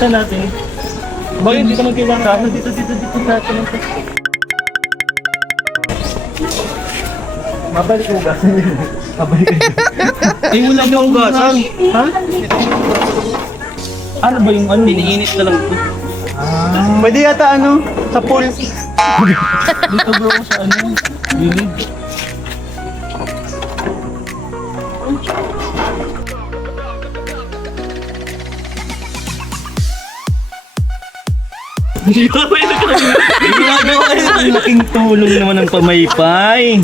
Saan natin? Bakit hindi ka magkailangan? Dito sa ito ng pwesto. Mabalik mo ba? Mabalik ka. Eh, wala ka ugasan. Ha? Ano ba yung ano? Iniinit na lang ito. Pwede yata ano, sa pool. Dito bro, sa ano? Gilid. Ang laking tulong naman ng pamaypay.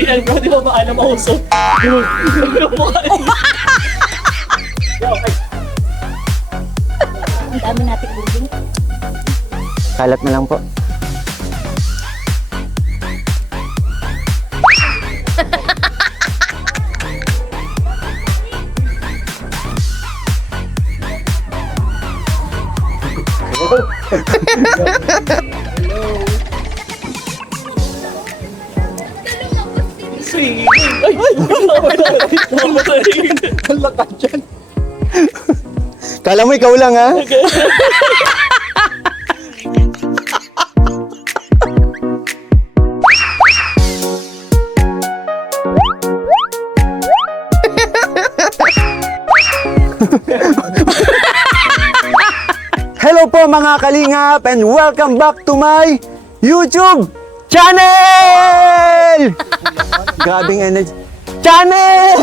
Yan bro, di ba ba alam ako usok? Ang dami nating bubing. Kalat na lang po. Sige. Ay! Ang lakas dyan. Kala mo ikaw lang ha? Hello po mga kalingap and welcome back to my YouTube channel! Grabing energy. Channel!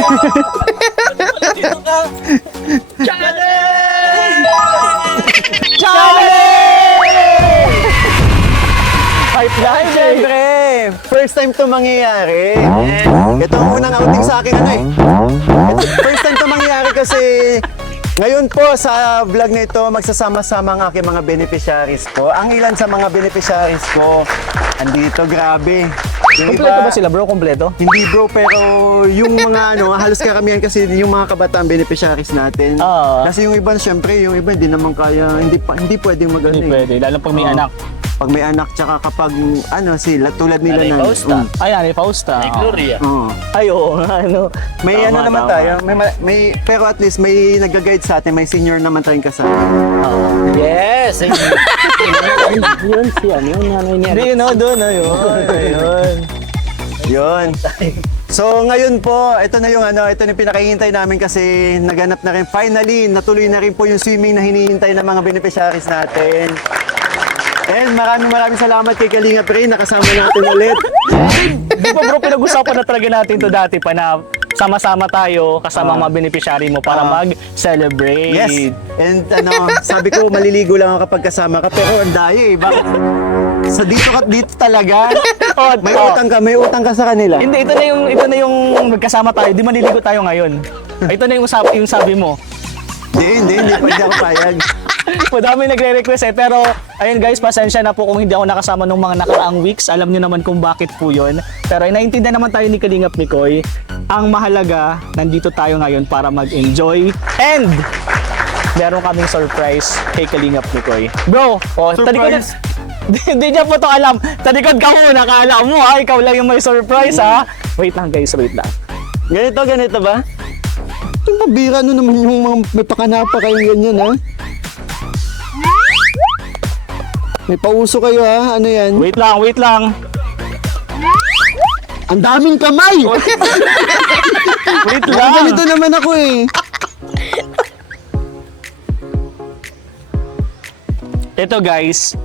Pipeline, syempre! First time to mangyayari. Ito ang unang outing sa akin, ano eh. First time to mangyayari kasi ngayon po sa vlog na ito, magsasama-sama ang aking mga beneficiaries ko. Ang ilan sa mga beneficiaries ko, andito, grabe. Yung Kompleto ba sila bro? Kompleto? hindi bro, pero yung mga ano, halos karamihan kasi yung mga kabataan beneficiaries natin. Kasi yung iba, syempre, yung iba hindi naman kaya, hindi pwedeng mag-ano Hindi eh. pwede, lalo pag may anak. Pag may anak, tsaka kapag ano sila, tulad nila Nanay na. Fausta. Ay, Ani Fausta. Ay, Gloria. Oo. Ay, oo nga, ano. May Tama, ano naman tama. tayo, may pero at least may nag-guide sa atin, may senior naman tayong kasama. Yes! Yun, si ano, yung nanay niya. Hindi, yun, doon, ayun. Yun. So ngayon po, ito na yung ano, ito na yung pinakahihintay namin kasi naganap na rin. Finally, natuloy na rin po yung swimming na hinihintay ng mga beneficiaries natin. And maraming salamat kay Kalinga Pre, nakasama natin ulit. Di ba bro, pinag-usapan na talaga natin to dati pa na sama-sama tayo kasama mga beneficiary mo para mag-celebrate. Yes. And ano, sabi ko maliligo lang ako kapag kasama ka, pero ang daya eh. Bakit? Sa dito talaga. May utang ka sa kanila. Hindi, ito na yung magkasama tayo. Di maliligo tayo ngayon. Ito na yung sabi mo. Hindi pwede ako payag. Madami nagre-request eh. Pero, ayun guys, pasensya na po kung hindi ako nakasama nung mga nakaraang weeks. Alam niyo naman kung bakit po yun. Pero naiintindihan naman tayo ni Kalingap Mikoy. Ang mahalaga, nandito tayo ngayon para mag-enjoy. And, meron kaming surprise kay Kalingap Mikoy. Bro, Surprise? Hindi niya po to alam. Talikod ka muna, kala mo ha. Ikaw lang yung may surprise ha. Wait lang guys, wait lang. Ganito ba? Yung pabira ano naman yung mga may pakanapa kayong ganyan ha? May pauso kayo ha? Ano yan? Wait lang. Ang daming kamay! Wait Ganito naman ako eh. Ito guys,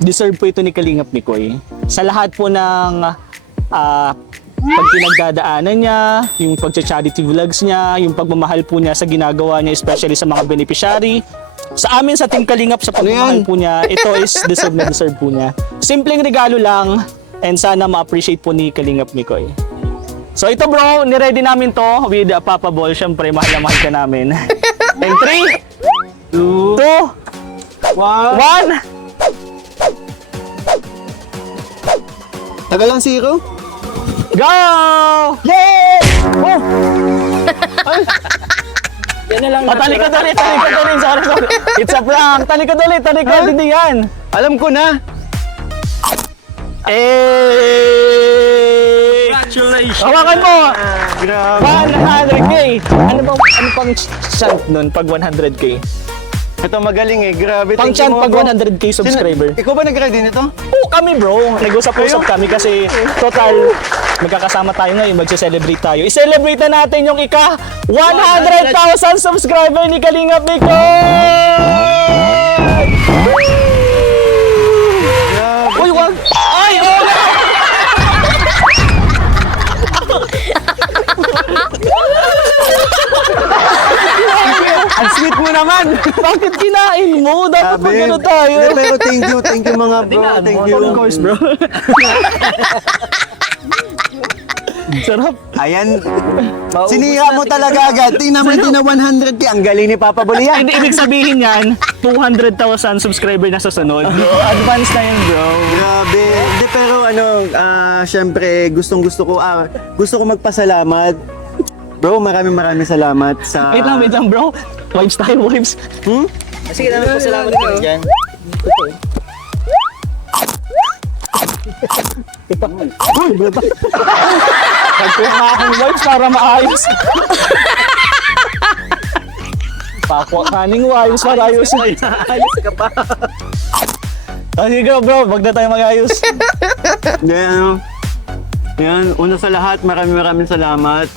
deserve po ito ni Kalingap Mikoy. Sa lahat po ng pag pinagdadaanan niya, yung pag-charity vlogs niya, yung pagmamahal po niya sa ginagawa niya, especially sa mga beneficiary. Sa amin sa Team Kalingap, sa pagmamahal po niya, ito is deserve po niya. Simpleng regalo lang and sana ma-appreciate po ni Kalingap Mikoy. So ito bro, niready namin to with Papa Ball. Siyempre, mahal na mahal ka namin. And 3, 2, 1. Tagal lang zero? Go! Yay! Oh! Yan na lang. Talikod ulit. Sorry. It's a prank. Talikod ulit. Hindi yan. Alam ko na. Eh! Congratulations! Hawakan mo! Grabe. 100k! Ano pang chant nun pag 100k? Ito magaling eh. Grabe. Pang thank you chant mo, pag bro. 100k subscriber. Ikaw ba nag-ready nito? Oo kami bro, nag-usap-usap kami kasi total magkakasama tayo ngayon, magse-celebrate tayo. I-celebrate na natin yung 100,000 subscriber ni Kalingap Mikoy! Uy, wag! Ay, oo nga! Ang sweet mo naman. Bakit kinain mo? Dapat Grabe. magano tayo. Hindi, pero thank you mga bro. Thank you. Of course, bro. Sarap. Ayan. Sinira mo talaga agad. Tingnan mo din na 100k. Ang galing ni Papa Bulian. Hindi, ibig sabihin yan, 200,000 subscriber na sa sunod. Bro, advance na yun, bro. Grabe. Hindi, pero syempre, gusto ko magpasalamat. Bro, maraming salamat sa... Wait lang, bro. Vibes tayo, vibes. Sige naman po, salamat kayo dyan. Nagkuha nga akong vibes para maayos. Pakwa kaning vibes para ayusin. Ayos ka pa. Sige bro, wag na tayo mag-ayos. Then, yan, una sa lahat, maraming salamat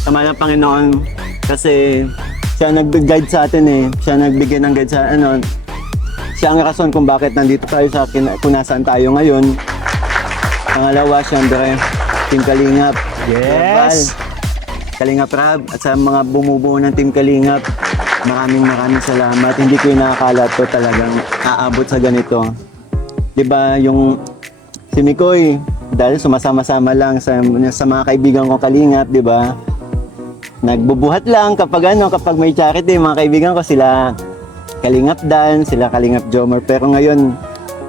sa mahal ng Panginoon kasi siya nag-guide sa atin eh. Siya nagbigay ng guide sa siya ang rason kung bakit nandito tayo sa akin, kung nasaan tayo ngayon. Pangalawa, syempre, Team Kalingap. Yes. Kalingap Rab at sa mga bumubuo ng Team Kalingap, maraming salamat. Hindi ko inakala to talagang aabot sa ganito. 'Di ba yung si Mikoy, dahil sumasama-sama lang sa mga kaibigan ko Kalingap, 'di ba? Nagbubuhat lang kapag may charity, mga kaibigan ko sila Kalingap Dan, sila Kalingap Jomer. Pero ngayon,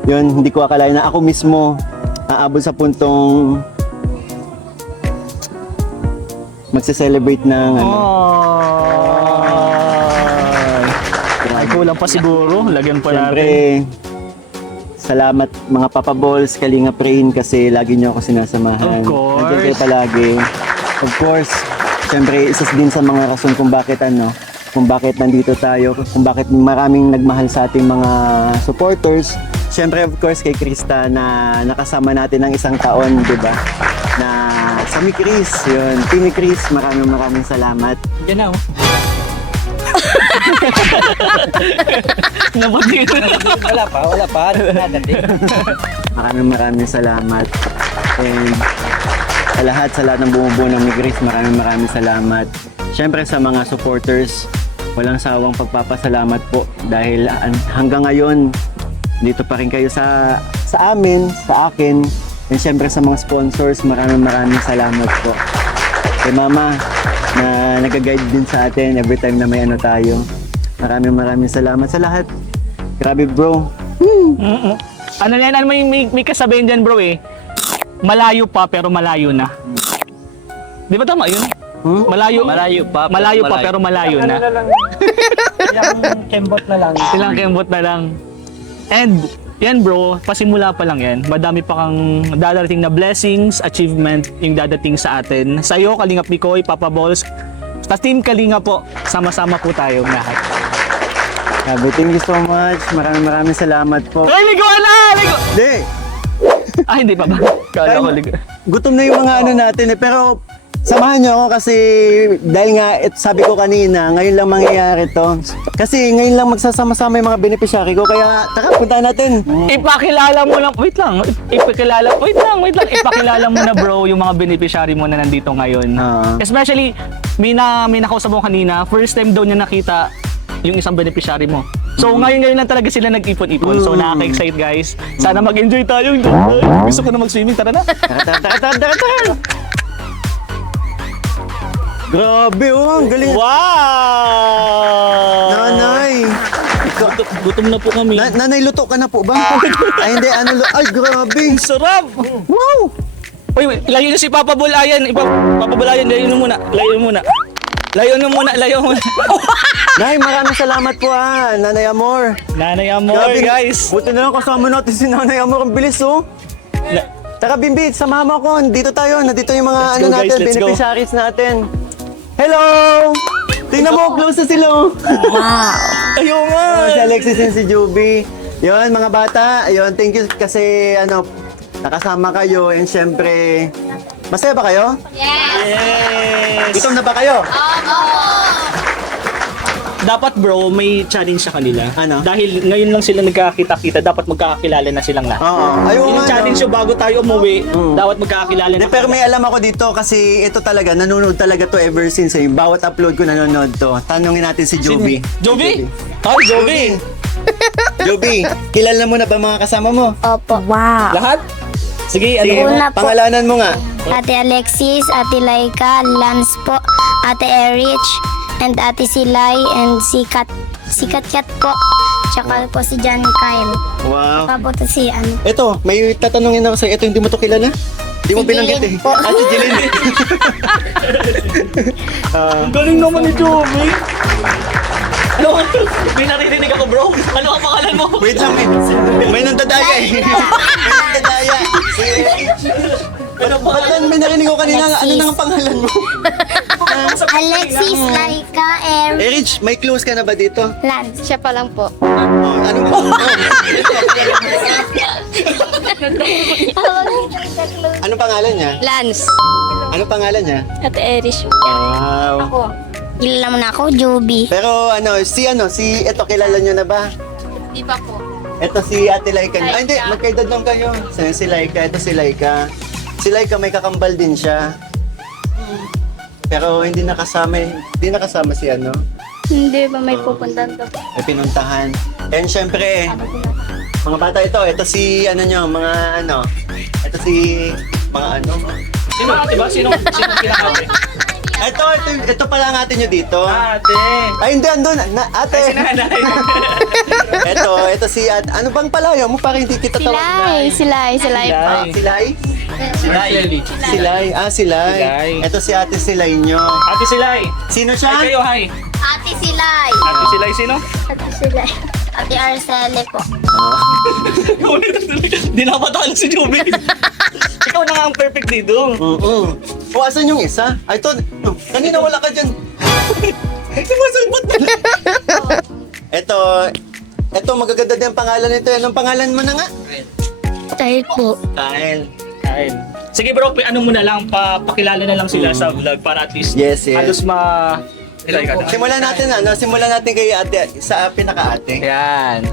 yun, hindi ko akalain na ako mismo aabot sa puntong magse-celebrate ng Ay, kulang pa siguro. Lagyan pa Siyempre, natin. salamat mga Papa Balls, Kalingap Rain kasi lagi niyo ako sinasamahan. Of course. Nandiyan kayo palagi. Of course, siyempre isa din sa mga rason kung bakit nandito tayo, kung bakit maraming nagmahal sa ating mga supporters. Siyempre, of course, kay Krista na nakasama natin ng isang taon, di ba? Na sa Mi Chris, yun. Team Mi Chris, maraming salamat. Yan na, oh. Wala pa. Nadating. Maraming salamat. And sa lahat ng bumubuo ng Mi Chris, maraming salamat. Siyempre sa mga supporters, walang sawang pagpapasalamat po dahil hanggang ngayon, dito pa rin kayo sa amin, sa akin. And siyempre sa mga sponsors, maraming salamat po. Kay Mama, na nag-guide din sa atin every time na may tayo. Maraming salamat sa lahat. Grabe bro. Ano yan, may kasabihin dyan bro eh. Malayo pa pero malayo na. Di ba tama yun? Malayo pa pero malayo na. Ilang kembot na lang. Ilang kembot na lang. And yan bro, pasimula pa lang yan. Madami pa kang dadating na blessings, achievement yung dadating sa atin. Sa iyo, Kalingap Mikoy, Papa Balls, sa Team Kalinga po, sama-sama po tayo lahat. Grabe, thank you so much. Maraming salamat po. Ay, ligo na! Ligo! Hindi, Hindi pa ba? Kala ko ligo. gutom na yung mga natin eh. Pero samahan niyo ako kasi dahil nga sabi ko kanina, ngayon lang mangyayari to. Kasi ngayon lang magsasama-sama yung mga beneficiary ko. Kaya tara, punta natin. Ipakilala mo lang, wait lang. Ipakilala mo na bro yung mga beneficiary mo na nandito ngayon. Especially, may nakausap mo kanina, first time daw niya nakita yung isang beneficiary mo. So ngayon lang talaga sila nag-ipon-ipon. So nakaka-excite guys. Sana mag-enjoy tayo. Gusto ko na mag-swimming, tara na. Tara. Grabe oh, ang galing. Wow! Nanay. Gutom na po kami. Nanay, luto ka na po ba? Ay hindi, ay grabe. Sarap! Wow! Uy, layo na si Papa Bulayan. Papa Bulayan, layo mo muna. Layo mo muna. Nay, maraming salamat po Nanay Amor. Nanay Amor, Grabe, guys. Buti na lang kasama natin si Nanay Amor. Ang bilis oh. Taka Bimbi, samahan mo ako. Dito tayo. Nandito yung mga Let's go, guys. natin, Let's go. beneficiaries natin. Hello! Tingnan mo, close na sila. Ayaw nga! Si Alexis and si Juby. Yun, mga bata. Yun, thank you kasi nakasama kayo. And syempre, masaya ba kayo? Yes! Gutom na ba kayo? Dapat bro, may challenge sa kanila. Ano? Dahil ngayon lang sila nagkakita-kita, dapat magkakakilala na silang lahat. Oo. Ayun Yung nga, challenge no? yung bago tayo umuwi, dapat magkakakilala na. Pero may alam ako dito kasi ito talaga, nanonood talaga to ever since. Bawat upload ko nanonood to. Tanungin natin si Juby. Joby! Hi, Joby! Juby, kilala mo na ba mga kasama mo? Opo. Wow. Lahat? Sige, Sige, ano? Una po. pangalanan mo nga. Ate Alexis, Ate Laika, Lance po, Ate Erich, and Ate Silay, and si Kat po. Tsaka po si John Kyle. Wow. Tsaka po to si ano. Ito, may tatanungin ako sa'yo. Ito, hindi mo to kilala? Hindi mo Si binanggit Jilin eh. po. Ah, si Jilin. Ang galing naman ni Joby. Ano? May naririnig ako bro. Ano ang pangalan mo? Wait lang, may nandadaya eh. May nandadaya. Ba't may narinig ko kanina? Ano nang pangalan mo? Alexis, Laika, Erich, Erich, may clues ka na ba dito? Lance. Siya pa lang po. Oh, ano ba? Ano pangalan niya? Lance. Ano pangalan niya? Ate Erich. Wow. Ako. Kilala mo na ako, Juby. Pero ito kilala niyo na ba? Di ba po? Ito si Ate Laika. Ah, hindi, magkaedad lang kayo. Si Laika, ito si Laika. Si Laika may kakambal din siya. Pero hindi nakasama si Hindi ba may pupuntahan to? may pinuntahan. And syempre, mga bata ito si ito si mga Sino ate ba? Sino pinakabi? ito pala ang ate nyo dito. Ate! Ay, hindi, andun. Ate. Ay, sinanay! ito si ate. Ano bang palayo mo para hindi kita tawag? Silay po. Silay? Silay! Silay. Ah, Silay. Silay. Ito si ate Silay nyo. Ate Silay! Sino Hi siya? kayo, hi! Ate Silay. Ate Silay sino? Ate Silay. Ate Arcele po. Di nakapatalo si Joby. Ikaw na nga ang perfect dito. Oo. O, asan yung isa? Ay, kanina wala ka dyan. Sumasagot na lang. Ito, magaganda din ang pangalan nito. Anong pangalan mo na nga? Dahil po. Kyle. Kain. Sige bro, ano mo na lang, pakilala na lang sila sa vlog para at least Yes. halos Simulan natin kay ate, sa pinaka-ate. Yan.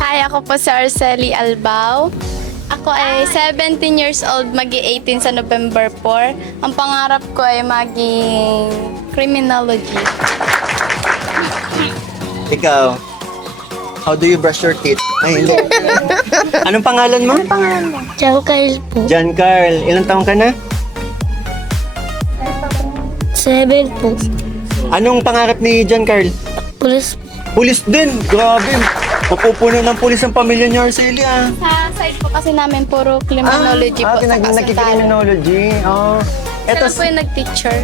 Hi, ako po si Arceli Albao. Ako ay 17 years old, magi-18 sa November 4. Ang pangarap ko ay maging criminology. Ikaw, how do you brush your teeth? Ay, hindi. Anong pangalan mo? John Kyle po. John Carl. Ilang taong ka na? 7 po. Anong pangarap ni John Carl? Pulis. Pulis din. Grabe. Mapupuno ng pulis ang pamilya niya, Arceli, ah. Sa side po kasi namin puro criminology po sa kasataan. Nagkikriminology. Oh. Sila po yung nag-teacher.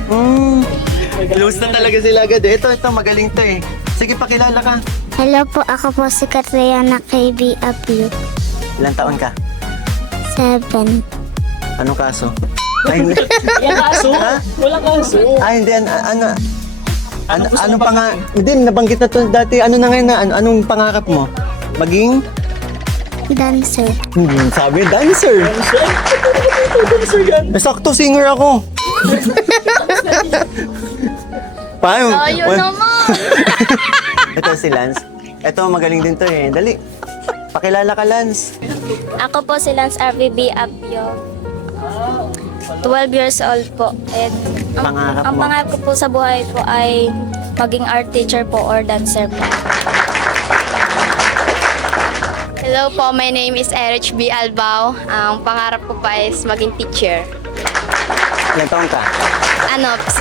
Close na talaga sila agad. Ito, magaling to eh. Sige, pakilala ka. Hello po, ako po si Katriana KB Apio. Ilang taon ka? 7. Anong kaso? Ay, hindi. Walang kaso. Walang kaso. Ay, hindi. Anong hindi, nabanggit na to dati. Ano na ngayon na? Anong pangarap mo? Maging? Dancer. Sabi, dancer. Sakto, singer ako. Paano? Ayun naman! Ito si Lance. Ito, magaling din to eh. Dali. Pakilala ka, Lance. Ako po si Lance RVB Apio. 12 years old po. And Pangarap ang mo? pangarap ko po sa buhay ko ay maging art teacher po or dancer po. Hello po, my name is Erich B. Albao. Ang pangarap ko pa is maging teacher. Ilang taon ka?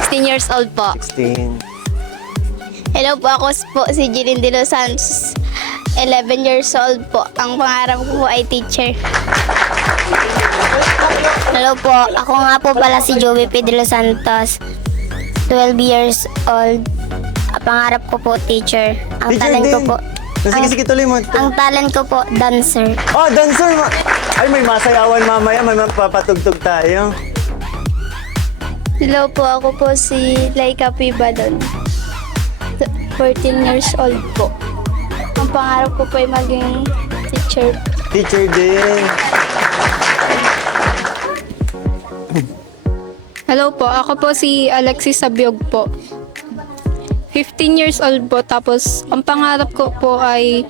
16 years old po. 16. Hello po, ako po si Jilin De Los Santos. 11 years old po. Ang pangarap ko po ay teacher. Hello po, ako nga po pala si Joey P. De Los Santos. 12 years old. Ang pangarap ko po teacher. Ang Teacher talent ko din. po Sige, tuloy mo. Ang talent ko po, dancer. Oh, dancer! Ay, may masayawan mamaya. May mapapatugtog tayo. Hello po, ako po si Laika Pibadon. 14 years old po. Ang pangarap ko po ay maging teacher. Teacher din. Hello po, ako po si Alexis Sabiog po. 15 years old po, tapos ang pangarap ko po ay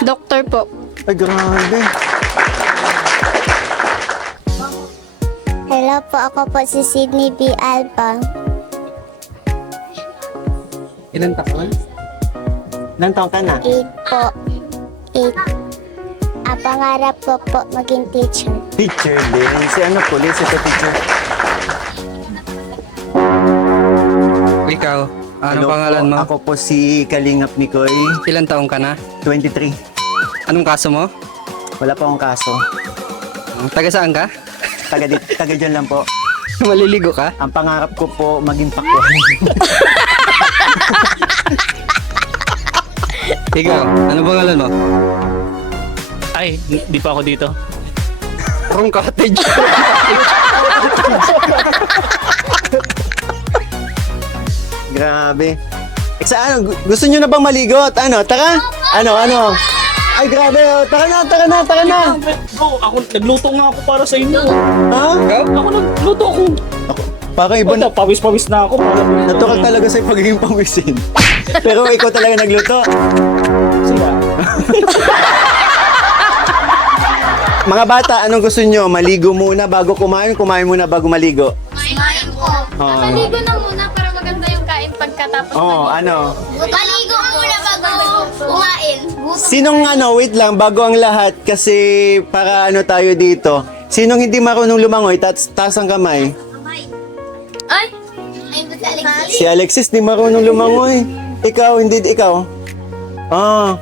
doktor po. Ay, grabe. Hello po, ako po si Sydney B. Alba. Ilan taon? Ilang taon ka na? 8 po. 8. Ang pangarap ko po, maging teacher. Teacher din. Si ano, police, ito teacher. Ikaw, anong Hello pangalan po, mo? Ako po si Kalingap Mikoy, Ilan taong ka na? 23. Anong kaso mo? Wala pa akong kaso. Taga saan ka? Taga dyan lang po. Maliligo ka? Ang pangarap ko po, maging pakwan. Ikaw, anong pangalan mo? Ay, di pa ako dito. Wrong cottage. Grabe. Sa ano, gusto nyo na bang maligo? At ano, tara? Ano? Ay, grabe. Oh. Tara na. Bro, ako, nagluto nga ako para sa inyo. Ha? Ako nagluto ako. Parang iba na. Pawis-pawis na ako. Natural talaga sa pagiging pawisin. Pero ikaw talaga nagluto. Mga bata, anong gusto nyo? Maligo muna bago kumain? Kumain muna bago maligo? Kumain po. Oo. Maligo na muna para maganda yung kain pagkatapos. Oo, ano? Maligo muna bago kumain. Sinong wait lang, bago ang lahat, kasi para ano tayo dito. Sinong hindi marunong lumangoy, taas ang kamay. Ay! Ay, ba si Alexis? Si Alexis, di marunong lumangoy. Ikaw, hindi ikaw. Ah.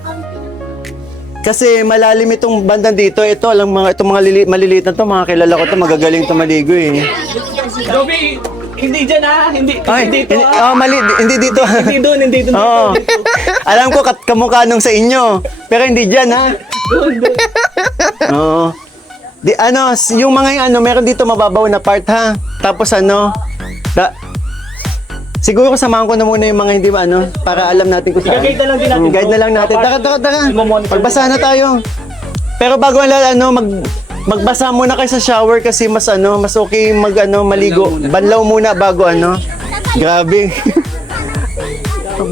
Kasi malalim itong bandang dito. Ito, itong mga maliliit na to, mga kilala ko to, magagaling to maligo eh. Dobby, hindi dyan ha. Hindi dito mali, hindi dito. Hindi doon. Oo. Alam ko kamukha nung sa inyo. Pero hindi dyan ha. Oo. Di yung mga meron dito mababaw na part ha. Tapos siguro samahan ko na muna yung mga hindi para alam natin kung saan. Guide na lang din natin. Guide na lang natin. Tara. Magbasa na tayo. Pero bago magbasa muna kayo sa shower kasi mas okay maligo. Banlaw muna bago Grabe.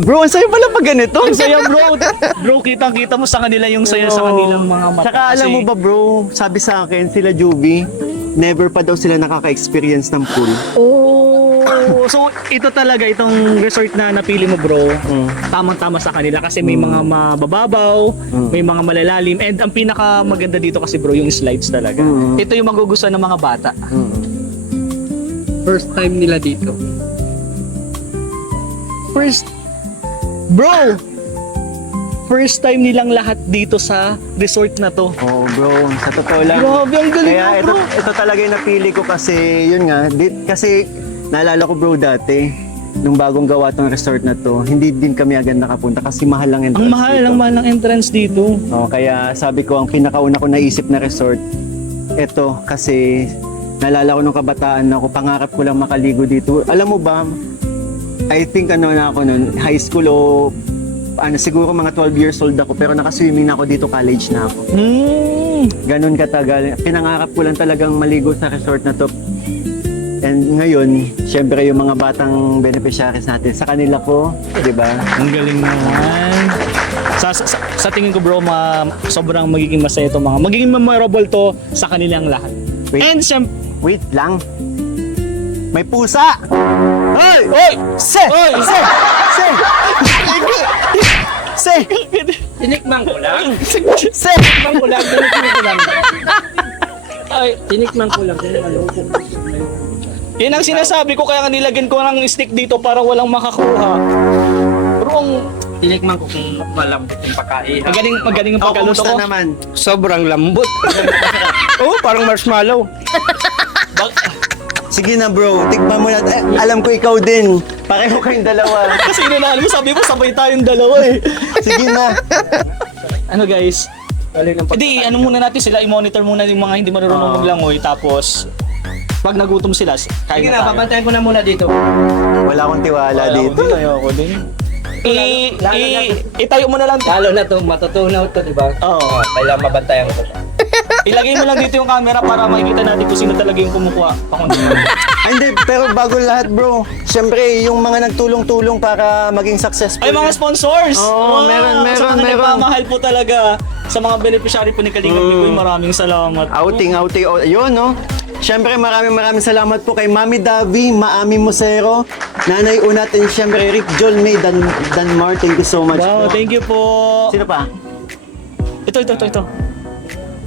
Bro, ang saya pala pag ganito. Ang saya bro. Bro, kitang-kita mo sa kanila yung saya sa kanilang mga mata. Tsaka alam mo ba bro, sabi sa akin sila Juby, never pa daw sila nakaka-experience ng pool. So ito talaga, itong resort na napili mo bro, tamang-tama sa kanila kasi may mga mabababaw, may mga malalalim, and ang pinaka maganda dito kasi bro, yung slides talaga. Ito yung magugustuhan ng mga bata. First time nila dito. First time nilang lahat dito sa resort na to. Oh bro, sa totoo lang. Grabe, ang galing Kaya mo, bro. ito talaga yung napili ko kasi yun nga, kasi naalala ko bro dati, nung bagong gawa tong resort na to, hindi din kami agad nakapunta kasi mahal lang entrance Ang mahal ng entrance dito. Oh, kaya sabi ko, ang pinakauna ko naisip na resort, ito kasi naalala ko nung kabataan ako, pangarap ko lang makaligo dito. Alam mo ba, I think na ako nun, high school o siguro mga 12 years old ako pero nakaswimming na ako dito, college na ako. Ganun katagal. Pinangarap ko lang talagang maligo sa resort na to. And ngayon, syempre yung mga batang beneficiaries natin, sa kanila ko, di ba? Ang galing naman. Sa tingin ko bro, sobrang magiging masaya to magiging memorable to sa kanilang lahat. Wait. And Wait lang. May pusa! Hoy! Hoy! Se! Se! Se! Se! Tinikman ko lang. Se! Tinikman ko lang. Ay, Tinikman ko lang. yun ang sinasabi ko, kaya nilagyan ko ng stick dito para walang makakuha. Pero ang Tinikman ko kung malambot yung pagkain. magaling ang pagkaluto Kumusta ko. naman? Sobrang lambot. Parang marshmallow. Sige na bro, tikman mo na. Alam ko ikaw din. Pareho kayong dalawa. Kasi inanahan mo, sabi mo sabay tayong dalawa eh. Sige na. Ano guys? Hindi, ano muna natin sila, i-monitor muna yung mga hindi marunong maglangoy. Tapos, pag nagutom sila, kain Sige na na, tayo. papantayan ko na muna dito. Wala akong tiwala dito. Ayoko din. Itayo mo na lang. Lalo na to, matutunaw to, di ba? Oo. Kailangan mabantayan ko. Ilagay mo lang dito yung camera para makikita natin kung sino talaga yung kumukuha. Pakundiman. Ay, hindi, pero bago lahat bro, syempre yung mga nagtulong-tulong para maging successful. Ay, mga sponsors! Oo, meron. Sa mga nagmamahal po talaga. Sa mga beneficiary po ni Kalingap Mikoy, maraming salamat. Outing. Oh, yun, no? Syempre, maraming salamat po kay Mami Davi, Maami Mosero, Nanay Unat, and syempre Rick Joel May, Danmar. Thank you so much Wow, po. thank you po. Sino pa? Ito.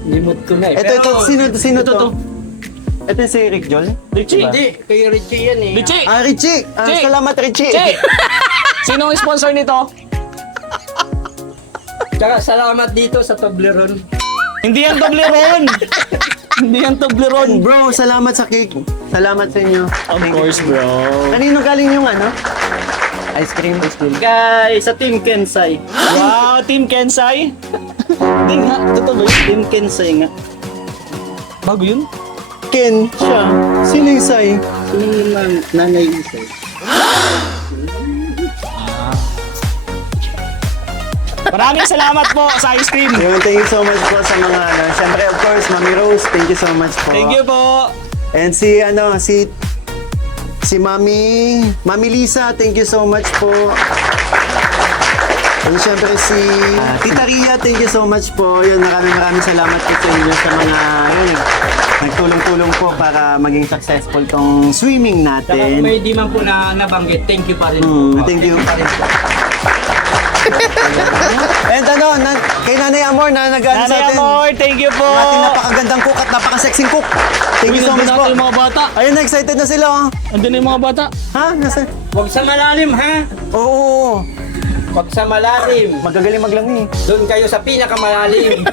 Limot ko na eh. Ito, sino Ito. to? Ito si Rick Joel? Richie! Hindi, kay Richie yan eh. Richie! Ah, Richie! Richie! Salamat, Richie! Richie! Sino ang sponsor nito? Tsaka salamat dito sa Toblerone. Hindi yan Toblerone! Hindi yan Toblerone. Bro, salamat sa cake. Salamat sa inyo. Of course, bro. Kanino galing yung ano? Ice cream. Guys, sa Team Kensai. Wow, Team Kensai. Hindi nga, totoo ba yun? Team Kensai nga. Bago yun? Ken, siya. Sino yung Sai? Sino yung nanay isa? Maraming salamat po sa ice cream. Yun, thank you so much po sa mga ano. Siyempre, of course, Mami Rose, thank you so much po. Thank you po. And si Mami Lisa, thank you so much po. And siyempre si Tita Ria, thank you so much po. Yun, maraming salamat po sa inyo sa mga nagtulong-tulong po para maging successful tong swimming Tsaka kung natin. may di man po na nabanggit, thank you pa rin. Thank you. Pa rin po. And kay Nanay Amor na nag-ano sa Nanay atin. Amor, thank you po. Ating napakagandang cook at napaka-sexing cook. Thank you so much po. Yung mga bata. Ayun na, excited na sila oh. Andun na yung mga bata. Ha? Nasa? Huwag sa malalim ha. Oo. Huwag sa malalim. Magagaling maglangi. Doon kayo sa pinakamalalim.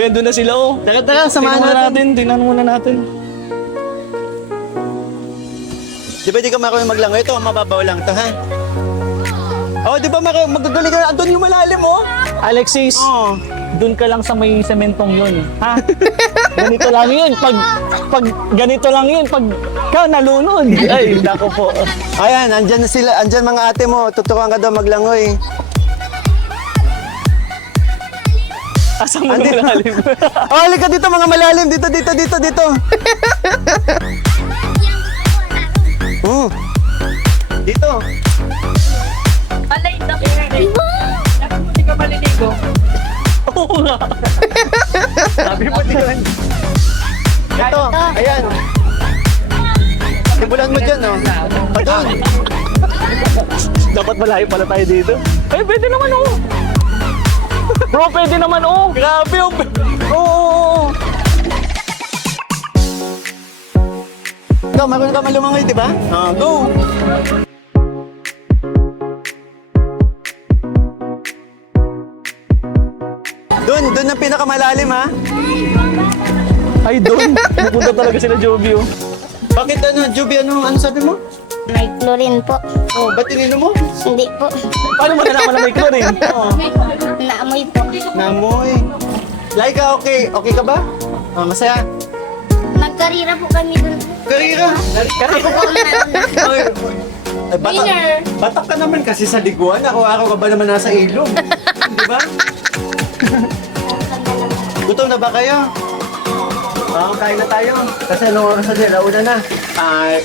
Ayun, doon na sila oh. Tara, samahan Tingnan natin. Tingnan muna natin. Di ba di ka marunong maglangoy? Ito, mababaw lang to, ha? Oh, di ba magagaling ka? Andun yung malalim, oh. Alexis, Oh. doon ka lang sa may sementong yun. Ha? Ganito lang yun. Pag ganito lang yun, pag ka nalunod. Ay, nako po. Ayan, andyan na sila. Andyan mga ate mo. Tuturuan ka daw maglangoy. Asang mo Andi- malalim. Oh, halika dito mga malalim. Dito. Dito. Alay, nakikita. Dapat mo di ka maliligo. Oo nga. Sabi mo dito. Ito, ayan. Simulan mo dyan, oh. Doon. Dapat malayo pala tayo dito. Eh, pwede naman oh. Bro, pwede naman oh. Grabe, oh. Oo. Ikaw, marunong ka malumangoy, di ba? Go. Doon ang pinakamalalim, ha? Ay, doon. Pupunta talaga sila Joby oh. Bakit Juby, ano sabi mo? May chlorine po. Oh, ba't tinino mo? Hindi po. Paano mo nalaman na may chlorine? Naamoy po. Namoy. Laika, okay ka ba? Oh, masaya. Nagkarira po kami dun. Karira. Ako po ang nauna. Ay, batak ka naman kasi sa liguan. Araw-araw ka ba naman nasa ilog? Di ba? Gutom na ba kayo? Oo, kain na tayo. Kasi anong oras na din? Launa na.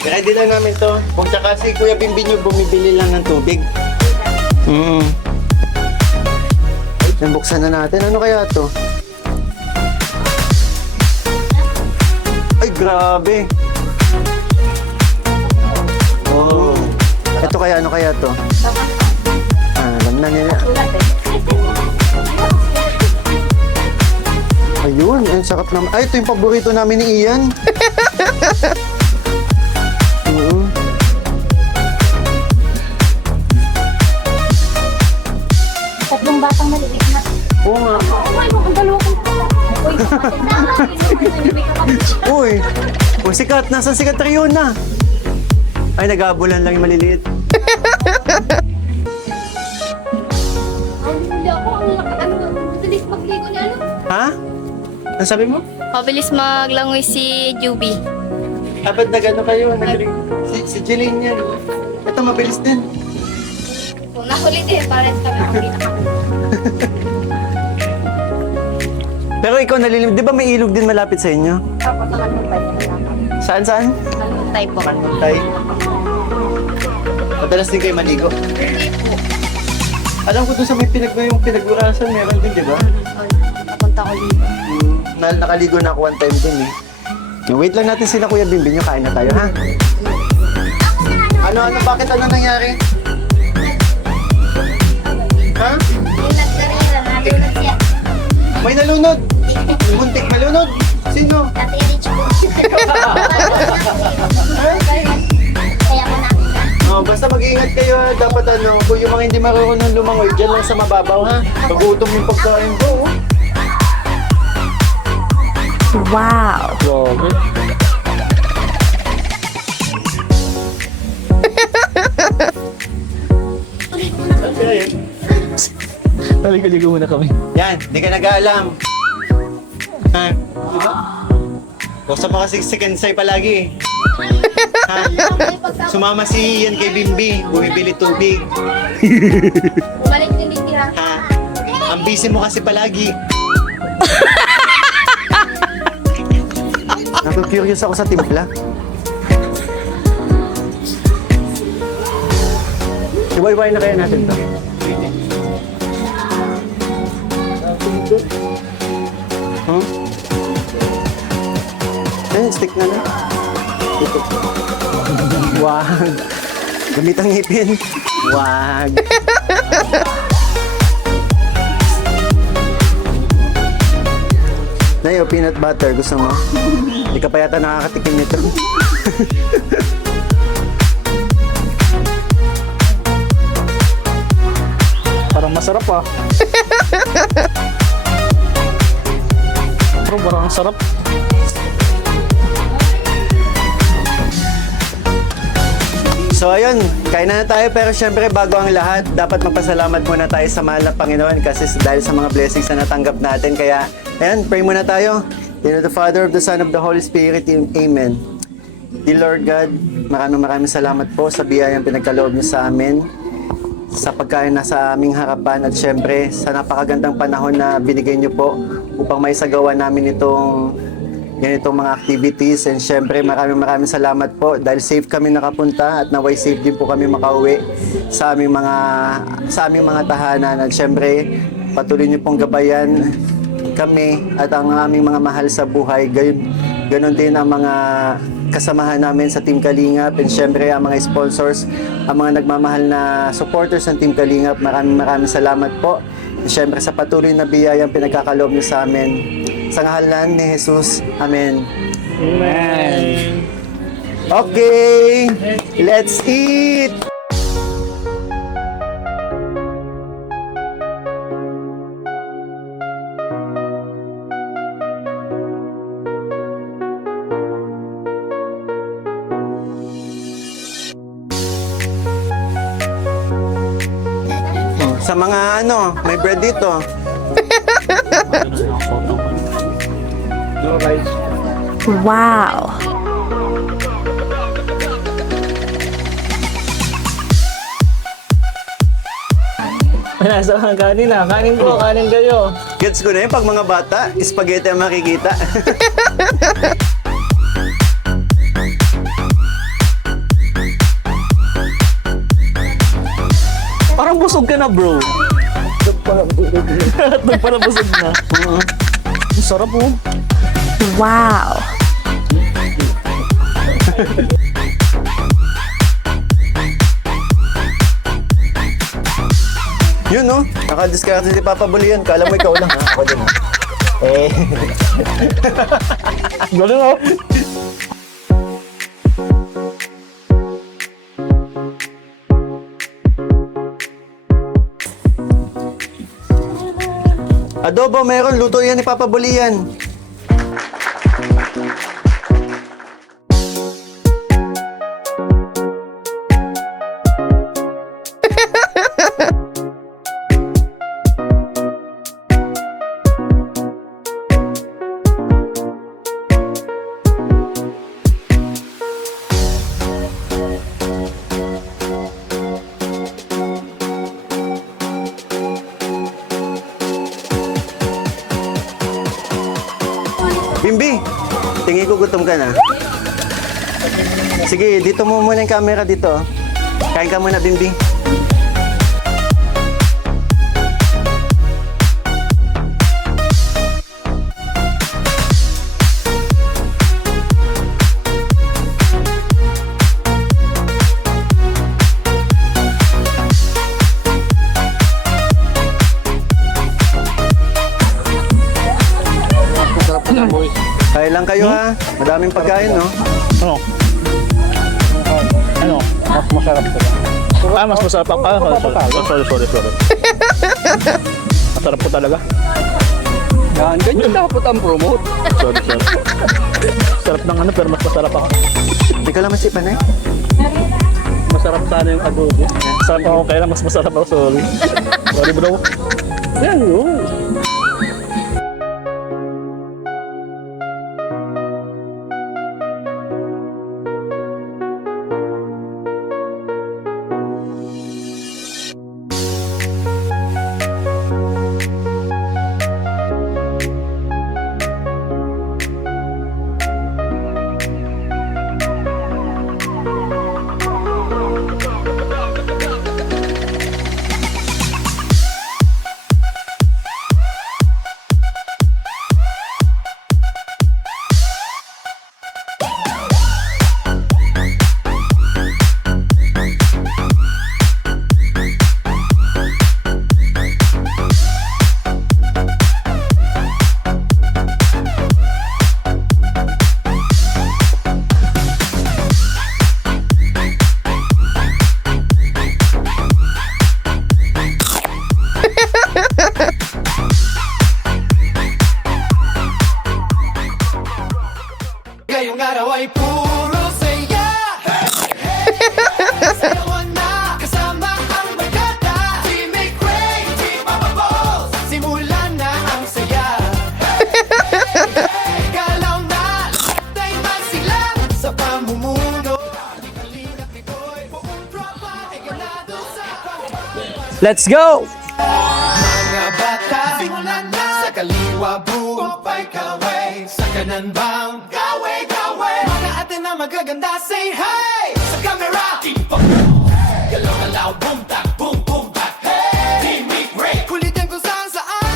Ready lang namin to. Kung tsaka si Kuya Bimbin yung bumibili lang ng tubig. Ay, buksan na natin. Ano kaya to? Ay, grabe. Oh. Ito kaya, ano kaya to? Alam na nila. Ayun, ang sarap naman. Ay, ito yung paborito namin ni Ian. Tatlong batang maliit na. Oo nga. Uy, sikat. Nasaan si Catriona? Ay, nag-aabulan lang yung maliliit. Ha? Ano sabi mo? Mabilis maglangoy si Juby. Dapat nag-ano kayo? Si Jeline yan. Ito, mabilis din. Kung nahuli din, parang kami ang pinaka. Pero ikaw nalilim, di ba may ilog din malapit sa inyo? Tapos nakaluntay na lang. Saan? Nakaluntay po. Tay. Madalas din kayo maligo. Hindi po. Alam ko doon sa may pinag-urasan, meron din, di ba? Napunta ko dito. Nakaligo na ako one time din eh. Wait lang natin sila Kuya Bimbing, yung kain na tayo, ha? Bakit nangyari? Ha? Yung nagkarira, nalunod siya. May nalunod! Muntik malunod! Sino? Ate Rich po. Kaya ko nakita. Oh, basta mag-iingat kayo ha. Dapat kung yung mga hindi marunong lumangoy, dyan lang sa mababaw ha. Pag-utom yung pagkain ko. Oh. Grabe. Naligo-ligo muna kami. Yan, di ka nag-aalam. Ha? Diba? Basta makasiksikan sa'yo palagi. Ha? Sumama si Ian kay Bimbi, bumibili tubig. Bumalik din dito lang. Ha? Ang busy mo kasi palagi. Naku-curious ako sa timpla. Iwaiwai na kaya natin to. Huh? Stick na na. Ito. Wag. Gamit ang ngipin. Wag. Nayo, peanut butter. Gusto mo? Hindi ka pa yata nakakatikim nito. Parang masarap ah. Pero parang sarap. So ayun, kain na tayo pero syempre bago ang lahat, dapat magpasalamat muna tayo sa mahal na Panginoon kasi dahil sa mga blessings na natanggap natin. Kaya ayun, pray muna tayo. In the name of the Father, of the Son, of the Holy Spirit, Amen. Dear Lord God, maraming salamat po sa biyayang pinagkaloob niyo sa amin, sa pagkain na sa aming harapan at syempre sa napakagandang panahon na binigay niyo po upang may sagawa namin itong ganitong mga activities. And syempre maraming salamat po dahil safe kami nakapunta at naway safe din po kami makauwi sa aming mga tahanan. At syempre patuloy niyo pong gabayan kami at ang aming mga mahal sa buhay. Ganon din ang mga kasamahan namin sa Team Kalingap and syempre ang mga sponsors, ang mga nagmamahal na supporters ng Team Kalingap. Maraming salamat po. And syempre sa patuloy na biyayang pinagkakaloob niyo sa amin. Sa ngalan ni Jesus. Amen. Amen. Okay, let's eat! Sa mga may bread dito. Wow! Nasa mga kanin ah. Kanin po, kanin kayo. Gets ko na yun, pag mga bata, spaghetti ang makikita. Parang busog ka na bro. Doon pala busog na. Ang sarap oh. Wow! Yun no, nakadiskarte si Papa Bulian. Kala mo ikaw lang ha? Ako din ha? Galing oh. Adobo, meron. Luto yan ni Papa Bulian. Bimbi, tingin ko gutom ka na. Sige, dito mo muna yung camera dito. Kain ka muna, Bimbi. Kain lang kayo ha. Madaming pagkain, no? Ano? Ano? Mas masarap ko. Mas masarap ako. Sorry. Masarap po talaga. Yan, ganyan dapat ang promote. Sorry. Sarap ng ano, pero mas masarap ako. Hindi ka lang masipan eh. Masarap sana yung adobo. Sarap ako, kaya lang mas masarap ako. Sorry bro. Yan yun. Ngayong araw ay puro saya. Sayawan na kasama ang barkada. Team Ray, Team Papa Balls, simulan na ang saya. Galaw na, tayo sila sa pamumuno. Kalingap ito'y buong tropa ay ganado sa Let's go! mga bata. Simulan na sa kaliwa, buong paikaway. Sa kanan bang gaway. Mga ate na magaganda, say hi! Sa camera, team pop. Galaw, boom tak, hey! Team Ray, kulitin kung saan,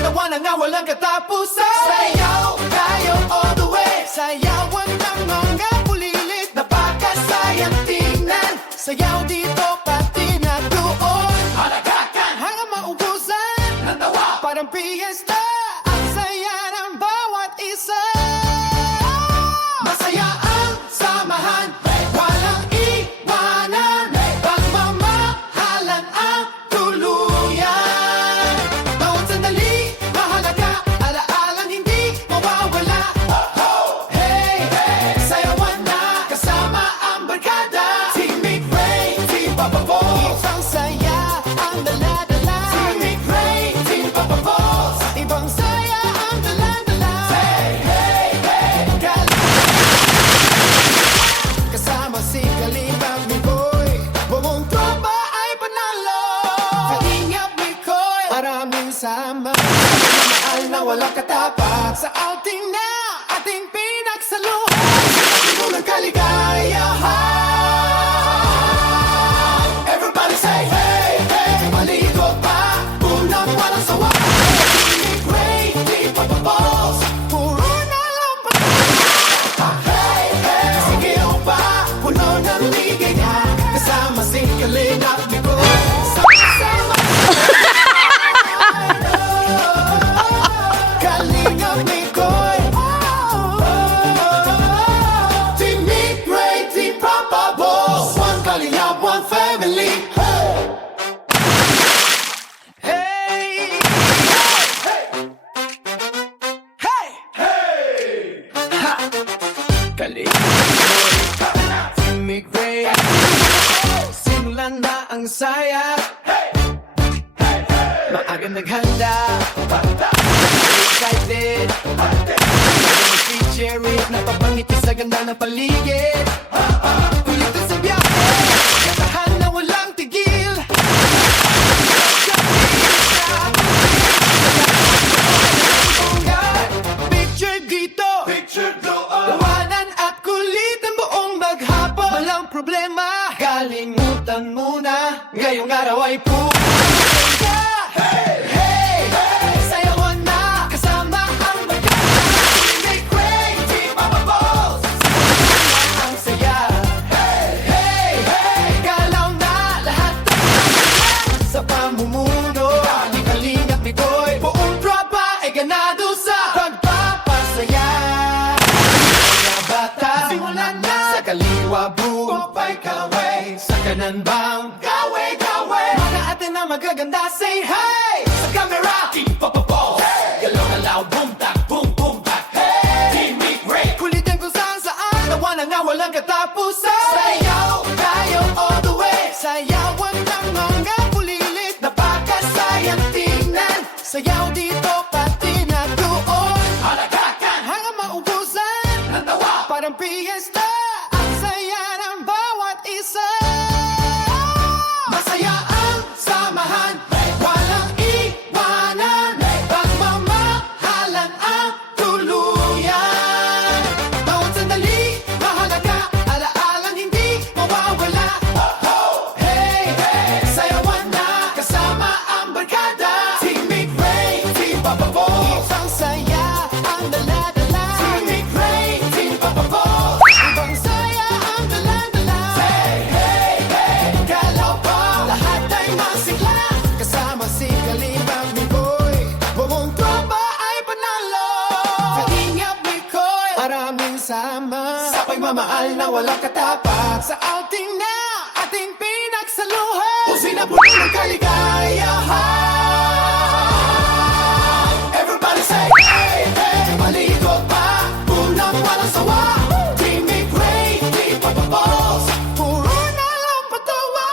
nawa na nga walang katapusan. Sayaw tayo all the way. Sayawan ng mga pulilit, napakasayang tingnan. Sayaw dito, pati na doon. Halagakan, hanggang maubusan. Natawa, parang fiesta. Ang saya ng bawat isa. Masaya ang samahan, walang iwanan. Pagmamahalan ang tuluyan. Bawat sandali, mahalaga. Alaalang hindi mawawala. Hey, sayawan na kasama ang barkada. Team Ray, Team Papa Balls, ibang saya ang dala-dala. Team Ray, Team Papa Balls, ibang saya ang dala-dala. Hey, kasama si Kalingap Mikoy, buong tropa ay panalo. Kalingap Mikoy, maraming sama, mahal na walang katapat. Sa outing na ating pinagsaluhan, simulang kaligayahan. Everybody say hey, maligot pa, unang walang sawa. Team Ray, Team Papa Balls, puro na lang sige pa, puno ng ligaya. Kasama si Kalingap Mikoy, sama-sama. Kalingap Mikoy, Team Ray, Team Papa Balls, one Kalingap, one family. Hey, hey, hey, ha. Kalingap Team Ray, simulan na ang saya. Maagang naghanda, excited. Mag-feature it, napapangiti sa ganda ng paligid. Kulitin sa biyahe, katahan na walang tigil. Picture dito, picture ganun bang gawe-gawe? Mga ate na magaganda, say hey! Sa camera, team papapo. Galaw-galaw, boom tak, boom boom tak. Hey! Team Nick Ray. Kulitin kung saan-saan, nawa na nga walang katapusan. Sayaw tayo all the way. Sayawan ng mga pulilit, napakasayang tingnan. Sayaw dito, pati na doon. Halakakan, hanggang maubusan. Natawa, parang fiesta. Ang saya ng bawat isa. Masaya ang samahan, walang iwanan. Pagmamahalan ang tuluyan. Bawat sandali, mahalaga. Alaalang hindi mawawala. Hey, hey, sayawan na kasama ang barkada. Team Nick Ray, Team Papapo. Ibang saya ang dala-dala. Team Nick Ray, Team Papapo. Ibang saya ang dala-dala. Hey, hey, hey, galaw pa. Lahat ay masigla. Kasama si Kalingap ni Boy. Buong tropa ay panalo. Kalingap ni Koy, maraming sama. Sa pagmamahal na walang katapat. Sa outing na ating pinagsaluhan. Usin na puno ng kaligayahan. Everybody say hey, hey. Maligo pa, unang walang sawa. Team Nick Ray, Team Papapos. Puro na lang patawa.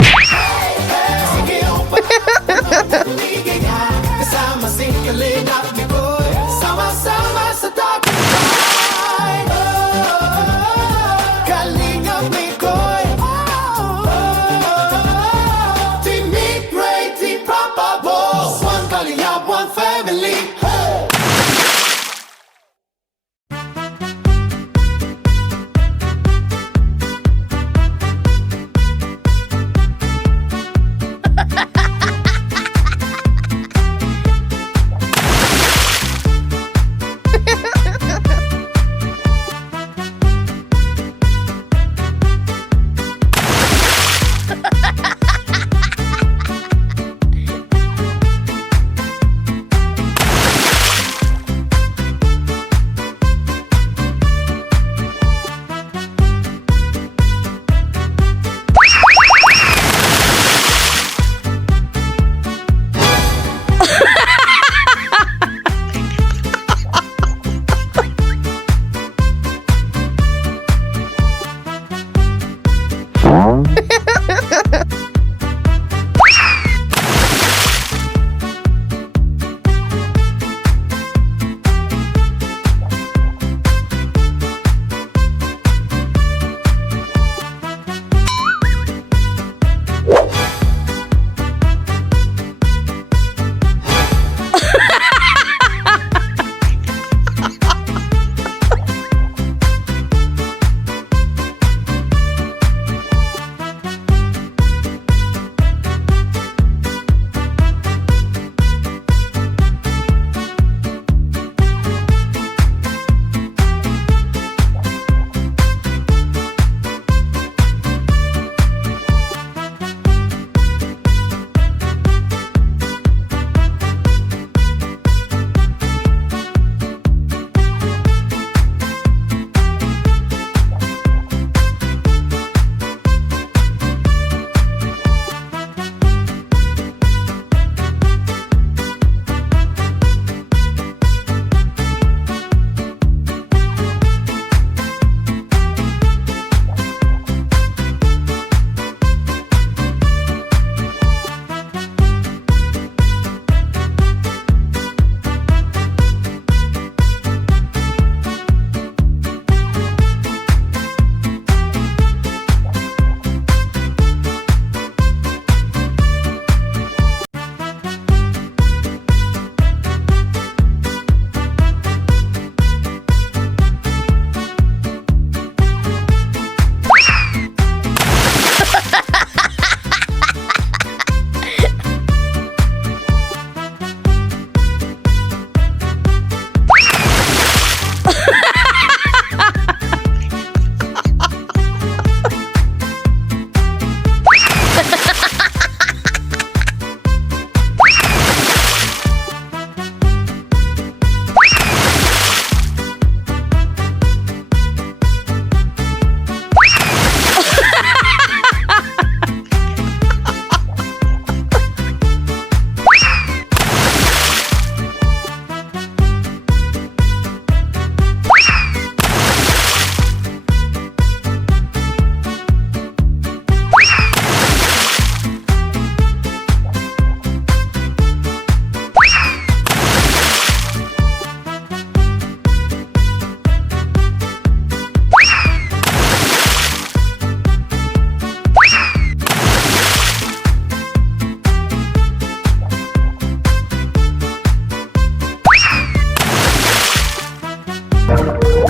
Hey, hey. Sige pa, ligaya. Kasama si Kalingap ni Koy. Sama-sama sa tagumpay. Kalingap ni Koy. Team Nick Ray.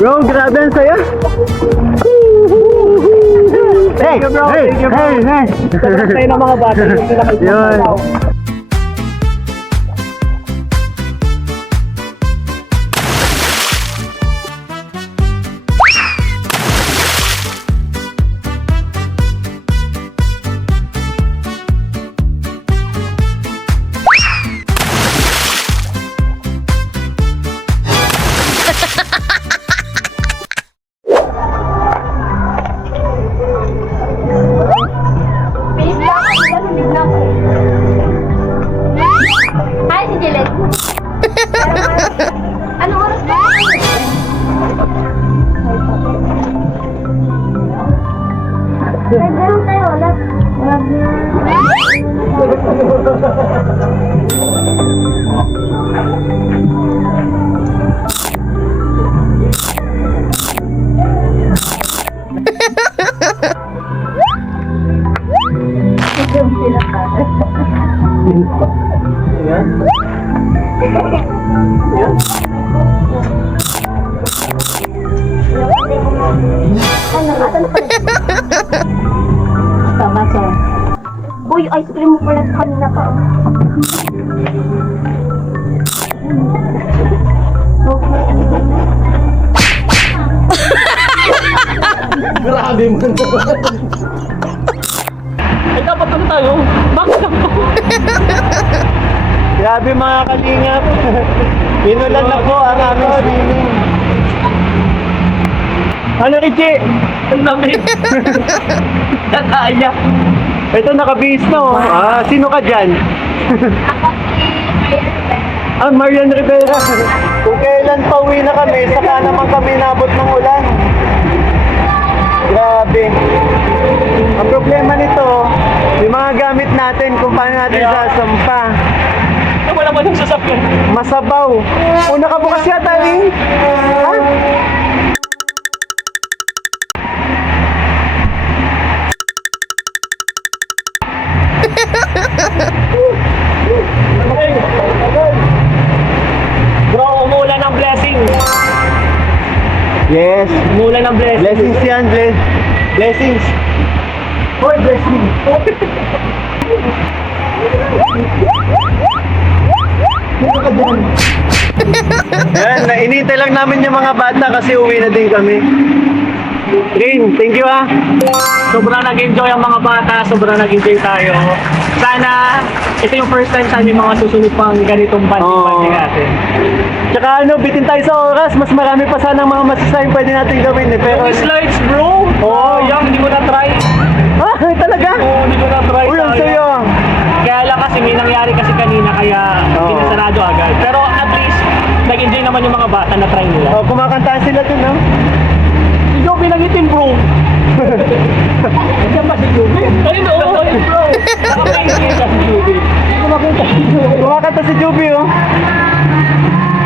Bro, grabe ang saya. Thank you, bro. Thank you, bro. Sobrang saya ng mga bata. Yun. Hi, si Jilet. Anong oras ba? Nagdaroon tayo, wala. Uy, ice cream mo pala kanina pa. Grabe mo. Ay, dapat ano tayo? Bakit ako? Grabe mga kalingap. Inulan na po ang aming swimming. Ano, Richie? Ang lamig. Nakaya. Ito nakabihis na oh. Ah, sino ka dyan? Ah, Marian Rivera. Kung kailan pa uwi na kami, saka naman kami nabot ng ulan. Grabe. Ang problema nito, yung mga gamit natin, kung paano natin sasampa. Ay, wala mo nang sasakyan. Masabaw. Una ka bukas yata, Ling. Ha? Bro, umulan ng blessing. Yes. Umulan ng blessing. Blessings yan, blessings. Hoy, blessing. Yan, nainintay lang namin yung mga bata kasi uwi na din kami. Rin, thank you ah. Sobrang nag-enjoy ang mga bata, sobrang nag-enjoy tayo. Sana, ito yung first time sa aming mga susunod pang ganitong banding natin. Tsaka ano, bitin tayo sa oras, mas marami pa sanang mga masasayang pwede natin gawin eh. Pero, Yung slides, bro! Oo. Yung hindi ko na-try. ah, talaga? Oo, hindi ko na-try. Uy, ang sayang. sayo. Kaya lang kasi may nangyari kasi kanina kaya Oo. pinasarado agad. Pero at least, nag-enjoy naman yung mga bata na try nila. Oh, kumakantaan sila dun, no? Si Joby nangitim, bro! Diyan ba si Joby? Ayun, oo, ayun, bro! Nakapahingin ka si Joby. Kumakanta si Joby. Kumakanta si Juby, oh.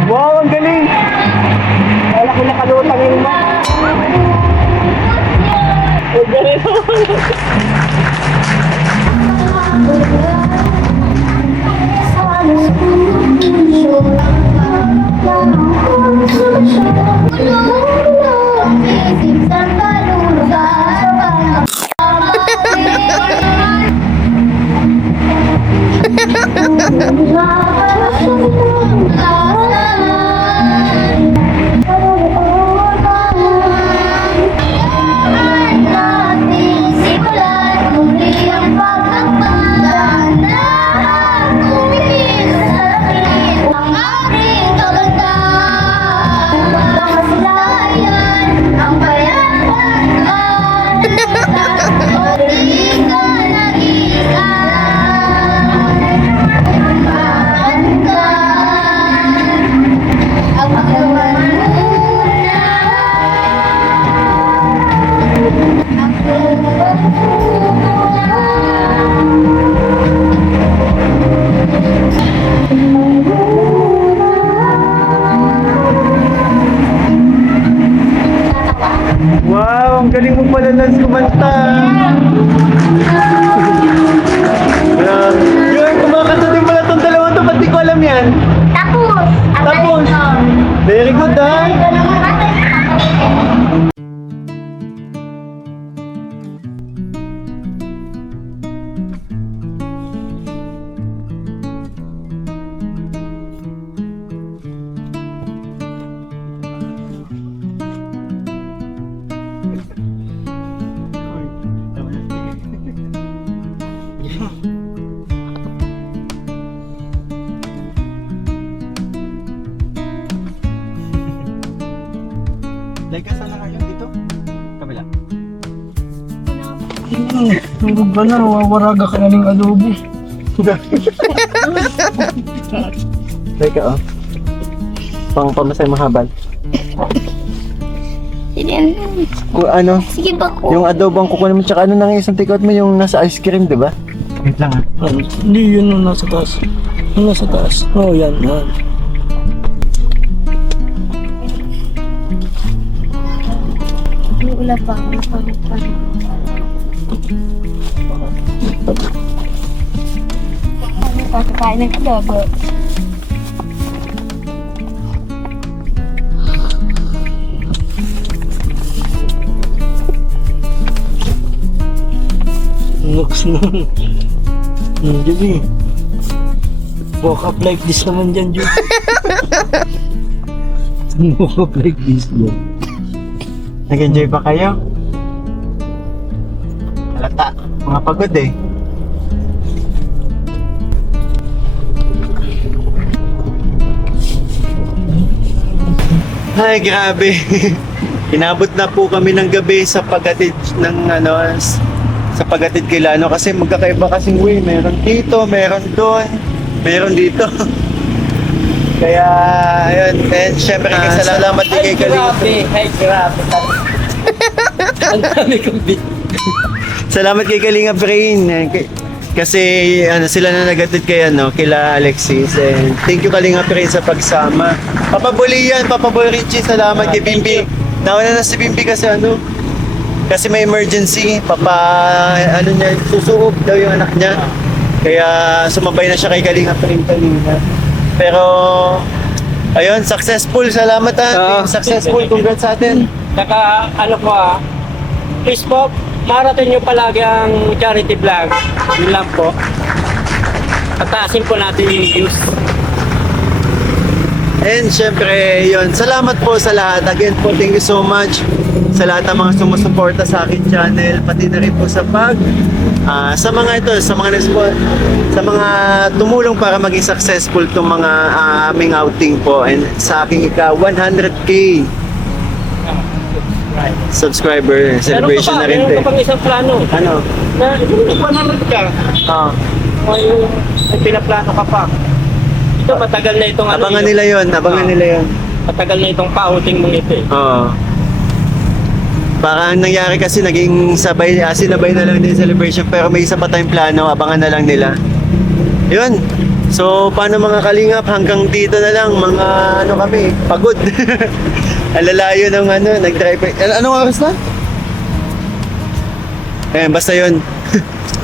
Wow, ang galing. Wala ko nakalutang yung ma. Ang galing. Like, saan na kayo? Dito? Kabila. Tulog ka na, wawaraga ka na ng adobo. Teka, oh. Pamasay mahabal. Sige, Kung ano, sige pa ko. yung adobo ang kukunin mo, tsaka ano nang isang take out mo, yung nasa ice cream, di ba? Wait lang, ah. Hindi, yun yung nasa taas. Yung nasa taas. Oh, yan. Wala pa. Kakain ng adobo. Looks nun. Gabi. Walk up like this naman dyan, Joe. Walk up like this dyan. Nag-enjoy pa kayo? Halata, mga pagod eh. Ay, grabe. Inabot na po kami ng gabi sa paghatid ng sa paghatid kay Lano kasi magkakaiba kasing way. Meron dito, meron doon, meron dito. Kaya, ayun. And syempre, salamat din kay Kalinga. Ay, grabe. Ang dami kong bit. Salamat kay Kalinga Brain. Kasi sila na nagatid kay kila Alexis. And thank you Kalinga Brain sa pagsama. Papa Bolian, Papa Boy Richie, salamat kay Bimbi. Nauna na si Bimbi kasi kasi may emergency. Niya, susuob daw yung anak niya. Kaya sumabay na siya kay Kalinga Brain kanina. Pero ayun, successful. Salamat successful. Congrats sa atin. Saka please po, marathon nyo palagi ang charity vlog. Yun lang po. Pataasin po natin yung views. And syempre, yun. Salamat po sa lahat. Again po, thank you so much sa lahat ng mga sumusuporta sa akin channel. Pati na rin po sa sa mga tumulong para maging successful itong mga aming outing po. And sa aking 100K subscriber celebration na rin. Meron ka pang isang plano. Ano? Na yung 100 ka. O yung may pinaplano ka pa. Ito matagal na itong Abangan nila yun. Matagal na itong pa-outing mong ito eh. Oo. Parang nangyari kasi naging sinabay na lang din celebration pero may isa pa tayong plano, abangan na lang nila. Yun. So, paano mga kalingap? Hanggang dito na lang, mga kami, pagod. Alalayo ng nag-drive. Anong oras na? Basta yun.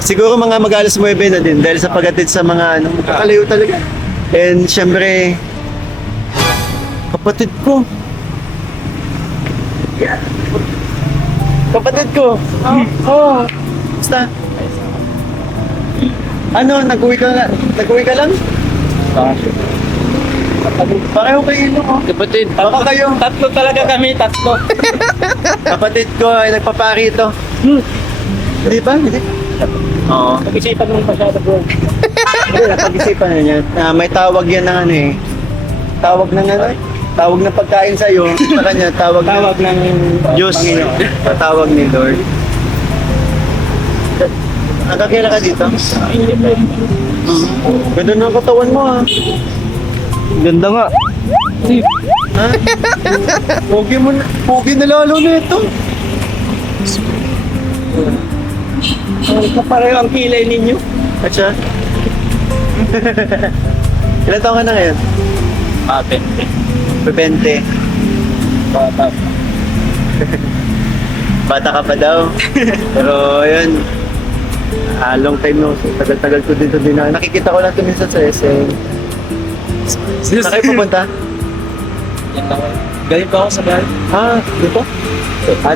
Siguro mga mag-alas 9 na din dahil sa paghatid sa mga kakalayo talaga. And syempre, kapatid ko. Basta. Nag-uwi ka lang? Pareho kayo Kapatid, Baka kayo. tatlo talaga kami, tatlo. Kapatid ko ay nagpapari ito. Hindi ba? Hindi. Oo. Pag-isipan mo masyado bro. Hindi, napag-isipan na niya. May tawag yan ng Tawag ng Tawag na pagkain sa'yo. Sa kanya, tawag Tawag ng Diyos. Panginoon. Tawag ni Lord. Nakakila ka dito? Ganda na ang katawan mo Ganda nga. Ha? Pogi na lalo na ito. Kapareho ang kilay ninyo. At siya? Ilan taon ka na ngayon? 20. Bata ka pa daw. Pero yun, long time no. Tagal-tagal ko dito din. Nakikita ko lang ito minsan sa SM. Saan kayo pupunta? Galing pa ako sa bahay. Dito?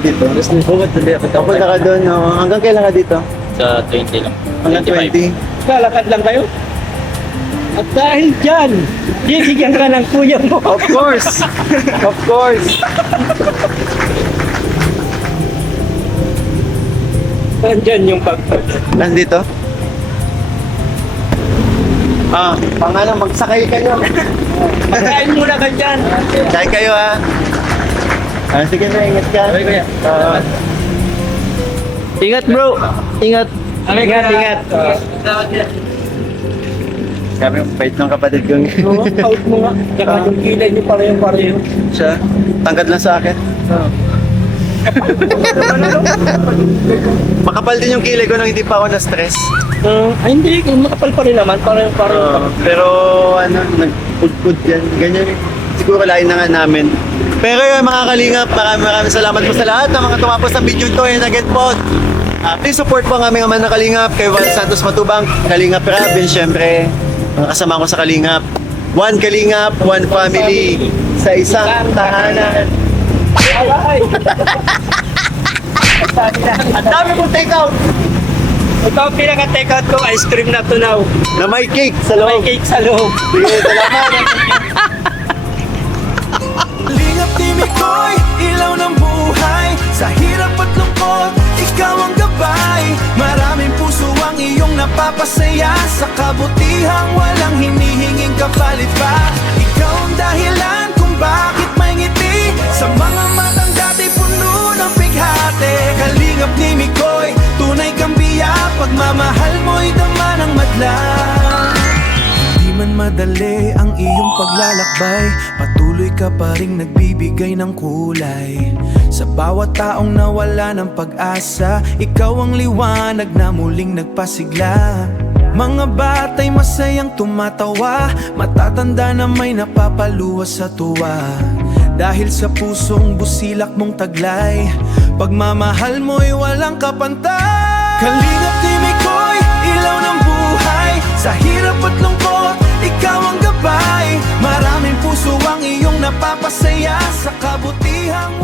Dito. Tapos nagbukat na ako. Pupunta ka doon, no? Hanggang kailan ka dito? Sa 20 lang. Hanggang 20. Lalakad lang kayo? At dahil dyan, bibigyan ka ng kuya mo. Of course! Of course! Nandyan yung Nandito? Magsakay kayo. Pagkain muna ka dyan. Kain kayo Sige na, ingat ka. Okay, kuya. Ingat bro. Ingat. Ingat, ingat. Sabi yung bait ng kapatid ko. Oo, out mo nga. Tsaka yung kilay niyo pareho. Siya, tangkad lang sa akin. Makapal din yung kilay ko nang hindi pa ako na-stress. Ay, hindi. Makapal pa rin naman. Pareho. Pero ano, nagpudpud yan. Ganyan eh. Siguro lain na nga namin. Pero yun mga kalingap, maraming salamat po sa lahat ng mga tumapos ng video to. And again po, please support po ang aming ama na Kalingap, kay Juan Santos Matubang, Kalingap Robin, syempre, mga kasama ko sa Kalingap. One Kalingap, one family, sa isang tahanan. Ang dami kong take out! Ito ang pinaka-take out ko, ice cream na tunaw. Na may cake sa May loob. cake sa loob. Sige, salamat. Kalingap ni Mikoy, ilaw ng buhay. Sa hirap at lungkot, ikaw ang gabay. Maraming puso ang iyong napapasaya. Sa kabutihang walang hinihinging kapalit pa. Ikaw ang dahilan kung bakit may ngiti. Sa mga matang dati puno ng bighati. Kalingap ni Mikoy, tunay kang biya. Pagmamahal mo'y dama ng madla. Di man madali ang iyong paglalakbay, patuloy ka pa ring nagbibigay ng kulay. Sa bawat taong nawala ng pag-asa, ikaw ang liwanag na muling nagpasigla. Mga bata'y masayang tumatawa, matatanda na may napapaluwas sa tuwa. Dahil sa pusong busilak mong taglay, pagmamahal mo'y walang kapantay. Kalingap ni Mikoy, ilaw ng buhay. Sa hirap at lungkot, ikaw ang gabay. Maraming puso ang iyong napapasaya. Sa kabutihang